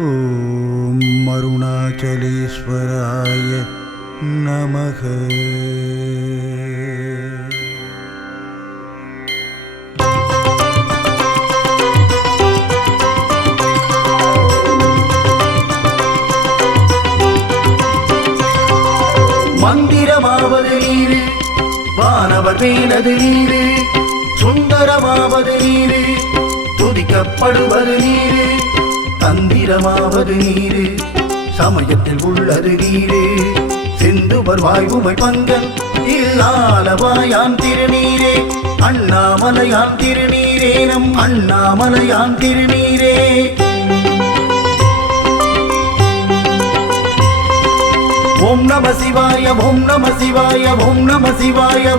ஓம் அருணாச்சலீஸ்வராய நமக. மந்திரமாவது நீரு வானவர் மேலது நீரு சுந்தரமாவது நீரு துதிக்கப்படுவது நீரு. தந்திரமாவது நீரு. சமயத்தில் உள்ளது நீரு. செந்துவர் வாய்வுமை பங்கன். இல்லாலவாயான் திருநீரே. அண்ணாமலையான் திருநீரே. நம் அண்ணாமலையான் திருநீரே. ஓம் நம சிவாய ஓம் நம சிவாய ஓம் நம சிவாய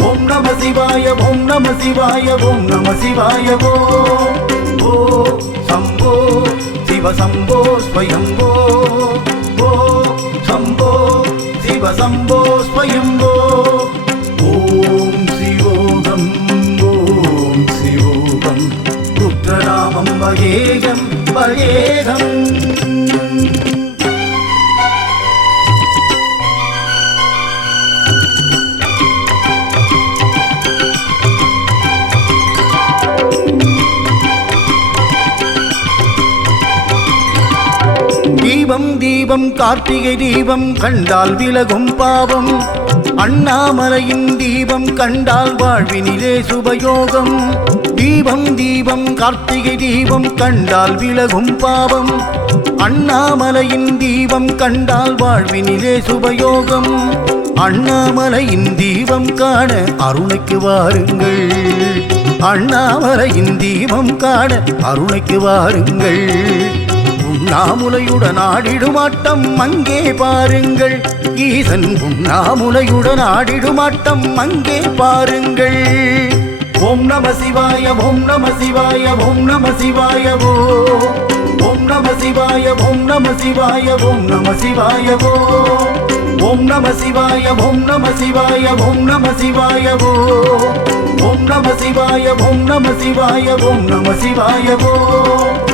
ஓம் நம சிவாய ஓம் நம சிவாய ஓம் நம சிவாய ஓ ஓ. சம்போ சிவ ஸ்வயம்போ. ஓ சம்போ சிவ ஸ்வயம்போ. ஓம் சிவோகம் ஓம் சிவோகம். ருத்ரநாமம் வகேகம் வகேகம். தீபம் கார்த்திகை தீபம் கண்டால் விலகும் பாவம். அண்ணாமலையின் தீபம் கண்டால் வாழ்வினிலே சுபயோகம். தீபம் தீபம் கார்த்திகை தீபம் கண்டால் விலகும் பாவம். அண்ணாமலையின் தீபம் கண்டால் வாழ்வினிலே சுபயோகம். அண்ணாமலையின் தீபம் காண அருணைக்கு வாருங்கள். அண்ணாமலையின் தீபம் காண அருணைக்கு வாருங்கள். உண்ணாமுலையுடன் ஆடிடுமாட்டம் அங்கே பாருங்கள் ஈசன் உண்ணாமுலையுடன் ஆடிடுமாட்டம் அங்கே பாருங்கள் ஓம் நம சிவாய ஓம் நம சிவாய ஓம் நம சிவாய ஓம் நம சிவாய ஓம் நம சிவாய ஓம் நம சிவாய ஓம் நம சிவாய ஓம் நம சிவாய ஓம் நம சிவாய ஓம் நம சிவாய ஓம் நம சிவாய ஓம் நம சிவாய ஓ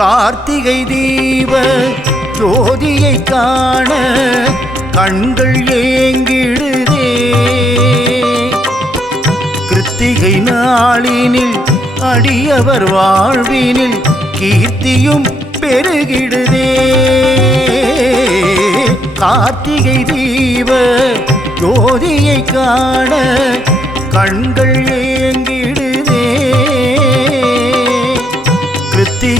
கார்த்திகை தீப ஜோதியை காண கண்கள் ஏங்கிடுதே. கிருத்திகை நாளினில் அடியவர் வாழ்வினில் கீர்த்தியும் பெருகிடுதே. கார்த்திகை தீப ஜோதியை காண கண்கள் ஏங்கி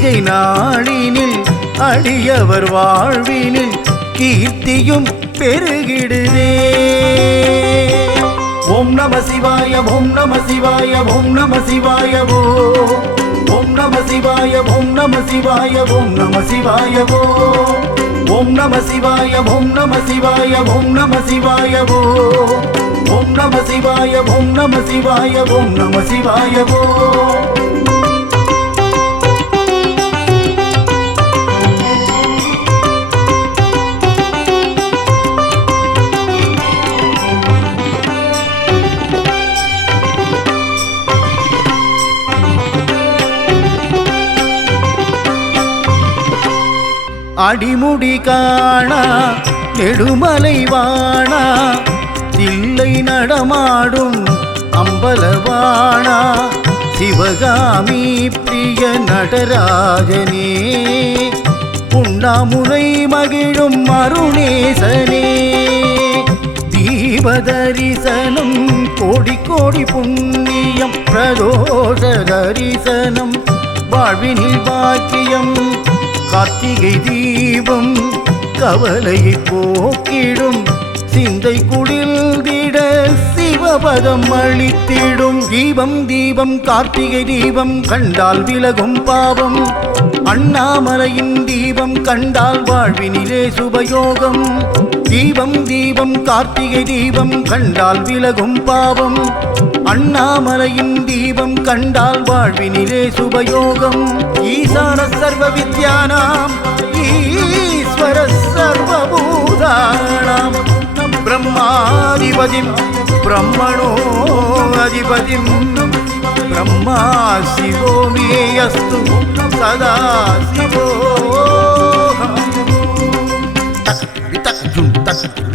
கிருத்திகை நாளினில் அடியவர் வாழ்வினில் கீர்த்தியும் பெருகிடுதே ஓம் நம சிவாய ஓம் நம சிவாய ஓம் நம சிவாய ஓம் நம சிவாய ஓம் நம சிவாய ஓம் நம சிவாய ஓம் நம சிவாய ஓம் நம சிவாய ஓம் நம சிவாய ஓம் ஓம் நம சிவாய ஓம் நம சிவாய ஓம் நம சிவாய ஓம் அடிமுடி காணா நெடுமலை வாணா தில்லை நடமாடும் அம்பலவாணா சிவகாமி பிரிய நடராஜனே உண்ணாமுலை மகிழும் அருணேசனே தீபதரிசனம் கோடி கோடி புண்ணியம் பிரதோஷ தரிசனம் வாழ்வினில் பாக்கியம் கார்த்திகை தீபம் கவலையை போக்கிடும். சிந்தை குடில்திட சிவபதம் அளித்திடும் தீபம் தீபம் கார்த்திகை தீபம் கண்டால் விலகும் பாவம். அண்ணாமலையின் தீபம் கண்டால் வாழ்வினிலே சுபயோகம். தீபம் தீபம் கார்த்திகை தீபம் கண்டால் விலகும் பாவம். அண்ணாமலையின் தீபம் கண்டால் வாழ்வினிலே சுபயோகம் ஈசான சர்வ வித்யானாம் ஈஸ்வர சர்வபூதானாம் பிரம்மாதிபதிம் பிரம்மணோ அதிபதிம் பிரம்மா சிவோ மே அஸ்து சதா சிவோ தரிகிறதா தரிகிறதா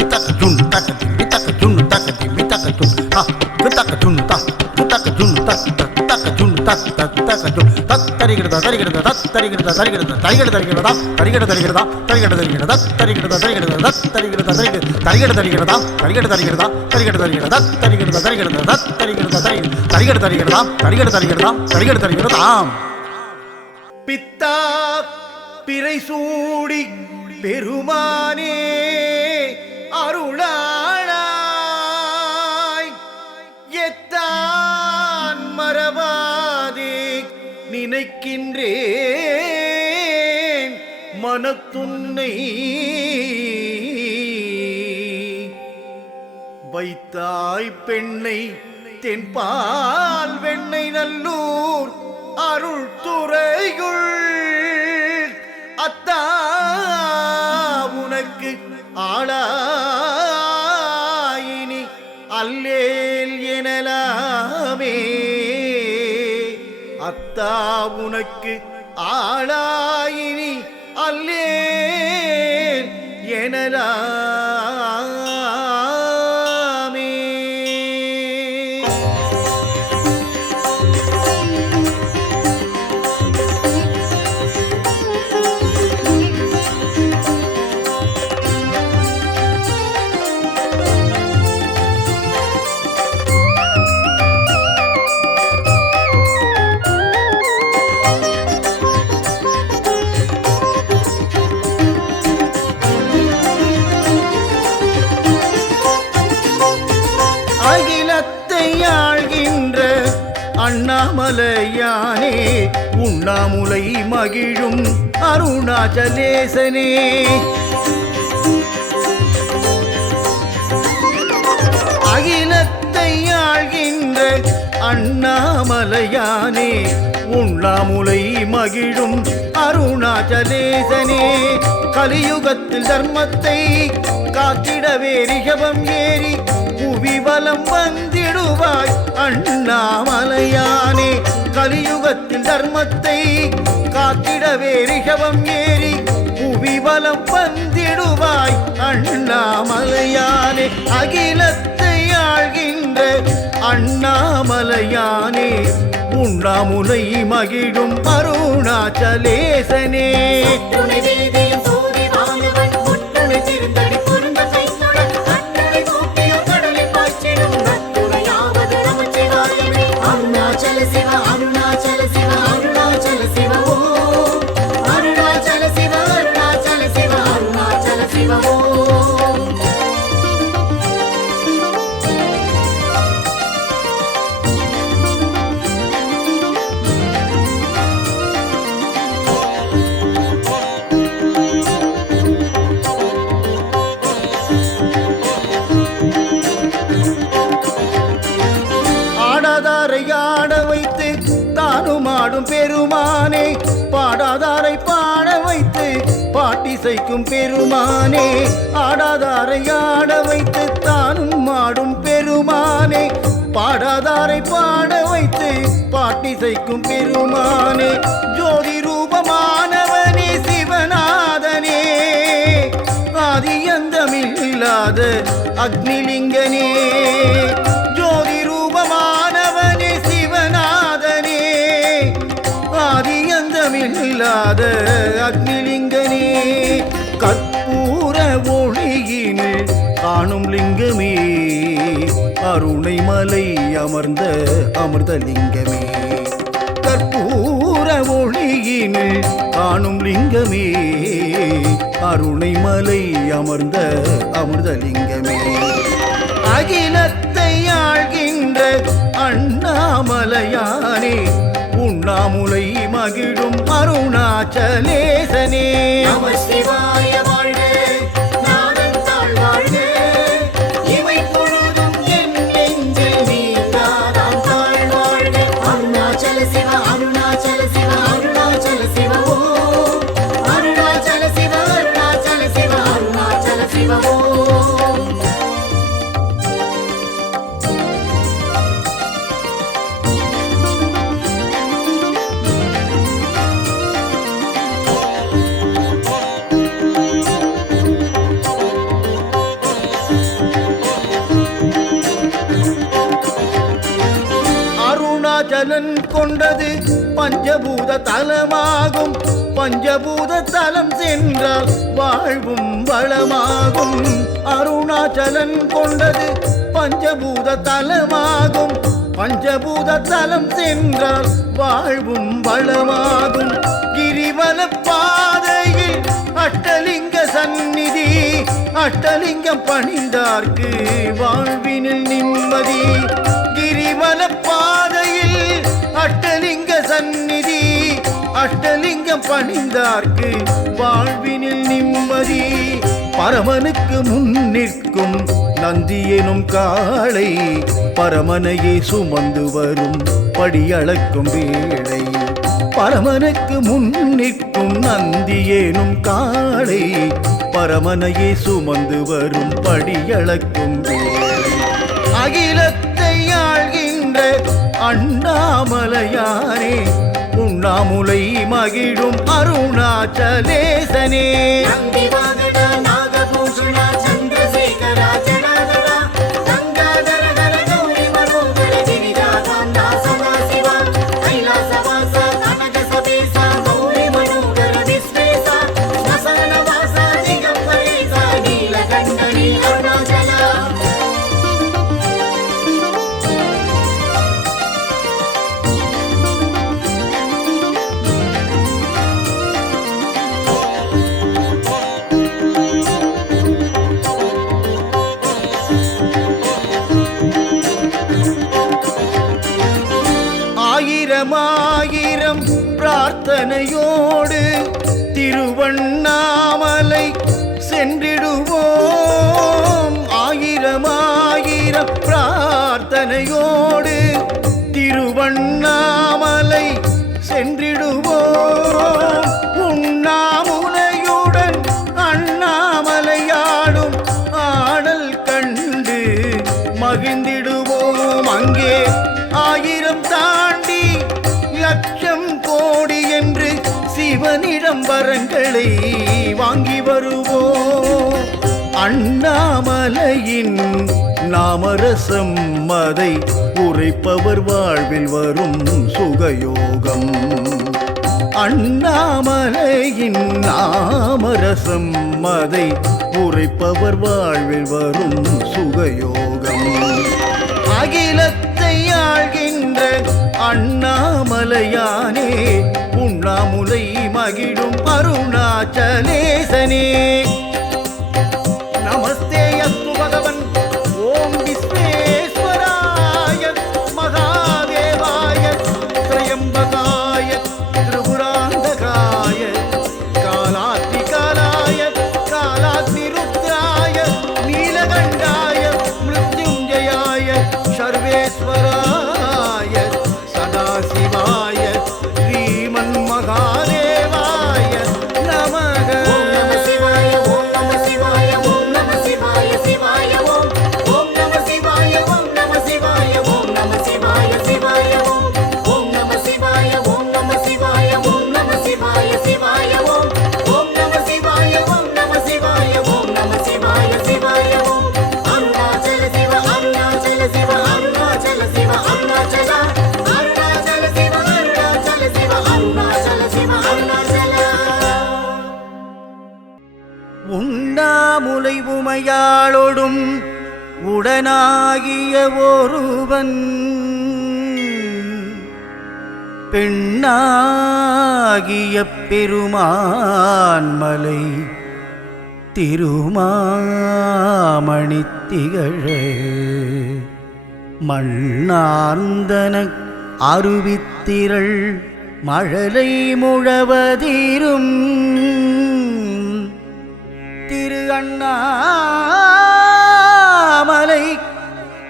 தரிகிறதா தரிகிறதா தரிகிறதா தரிகிறதா தரிகிட தரிகிறதா தரிகிட தரிகிறதா தரிகிறதா தரிகிறதா தரிகிறதா தரிகிட தரிகிறதா தரிகிட தரிகிறதா தரிகிட தரிகிறதா தரிகிறதா தரிகிறதா தரிகிறதா தரிகிட தரிகிறதா தரிகிட தரிகிறதா தரிகிட தரிகிறதா பித்தா பிறை சூடி பெருமானே அருளாளாய் நினைக்கின்றேன் மனத்துன்னை வைத்தாய் பெண்ணை தென்பால் வெண்ணை நல்லூர் அருள் துறையுள் அத்தா உனக்கு ஆளாயினி அல்லேல் எனலாமே மலையானே உண்ணாமுலை மகிழும் அருணாச்சலேசனே. அகிலத்தை ஆழ்கின்ற அண்ணாமலையானே உண்ணாமுலை மகிழும் அருணாச்சலேசனே. கலியுகத்தில் தர்மத்தை காத்திடவே ரிஷபம் ஏறி புவிவலம் வந்திடுவாய். அண்ணாமலையானே கலியுகத்தில் தர்மத்தை காத்திடவே ரிஷவம் ஏறி புவிவலம் வந்திடுவாய். அண்ணாமலையானே அகிலத்தை ஆழ்கின்ற அண்ணாமலையானே உண்ணாமுலை மகிழும் அருணாச்சலேசனே. துணை பெருமானே பாடாதாரை பாட வைத்து பாட்டிசைக்கும் பெருமானே ஆடாதாரை ஆட வைத்து தானும் ஆடும் பெருமானே பாடாதாரை பாட வைத்து பாட்டிசைக்கும் பெருமானே ஜோதி ரூபமானவனே சிவநாதனே. ஆதியந்தமில்லாத அக்னிலிங்கனே. அருணை மலை அமர்ந்த அமிர்தலிங்கமே. கற்பூர ஒளியினில் காணும் லிங்கமே. அருணை மலை அமர்ந்த அமிர்தலிங்கமே. அகிலத்தை ஆழ்கின்ற அண்ணாமலையானே உண்ணாமுலை மகிழும் அருணாச்சலேசனே. நம சிவாய கொண்டது. பஞ்சபூத தலமாகும். பஞ்சபூத தலம் சென்றால் வாழ்வும் வளமாகும். அருணாச்சலன் கொண்டது பஞ்சபூத தலமாகும். பஞ்சபூத தலம் சென்றால் வாழ்வும் வளமாகும். கிரிவல பாதையில் அட்டலிங்க சந்நிதி. அட்டலிங்கம் பணிந்தார்க்கு வாழ்வினில் நிம்மதி. கிரிவல பாதை சந்நிதி. அஷ்டலிங்கம் பணிந்தார்க்கு வாழ்வினில் நிம்மதி. பரமனுக்கு முன் நிற்கும் நந்தி எனும் காளை பரமனையே சுமந்து வரும் படியளக்கும் வேளை. பரமனுக்கு முன் நிற்கும் நந்தி எனும் காளை பரமனையே சுமந்து வரும் படியளக்கும் வேளை. அகிலத்து அண்ணாமலையானே உண்ணாமுலை மகிழும் அருணாச்சலேசனே. நாகபூஷணா சந்திரசேகராஜன் சென்றிடுவோம் ஆயிரம் ஆயிரம் பிரார்த்தனையோடு திருவண்ணாமலை சென்றிடுவோம். உண்ணாமுலையுடன் அண்ணாமலையாடும் ஆடல் கண்டு மகிழ்ந்திடுவோம். அங்கே ஆயிரம் தாண்டி லட்சம் கோடி என்று சிவனிடம் வரங்களை வாங்கி வருவோம். அண்ணாமலையின் நாமரசம் மதை உரைப்பவர் வாழ்வில் வரும் சுகயோகம். அண்ணாமலையின் நாமரசம் மதை உரைப்பவர் வாழ்வில் வரும் சுகயோகம். அகிலத்தை ஆழ்கின்ற அண்ணாமலையானே உண்ணாமுலை மகிழும் அருணாச்சலேசனே. I 门 உண்ணாமுலை உமையாளொடும் உடனாகிய ஒருவன் பெண்ணாகிய பெருமான்மலை திருமாமணி திகழ மண்ணார்ந்தன அருவித்திரள் மழலை முழவதீரும். திரு அண்ணாமலை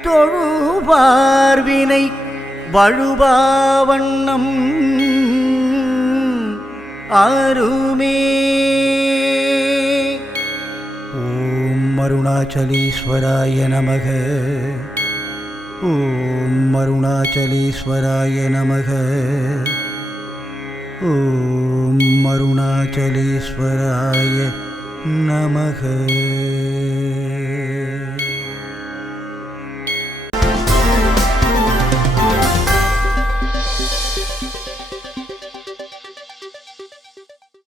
தொழுபார்வினை வழுபாவண்ணம் அருமே. ஓம் அருணாச்சலீஸ்வராய நமக. ஓம் அருணாச்சலீஸ்வராய நமக. ஓம் அருணாச்சலீஸ்வராய நமக.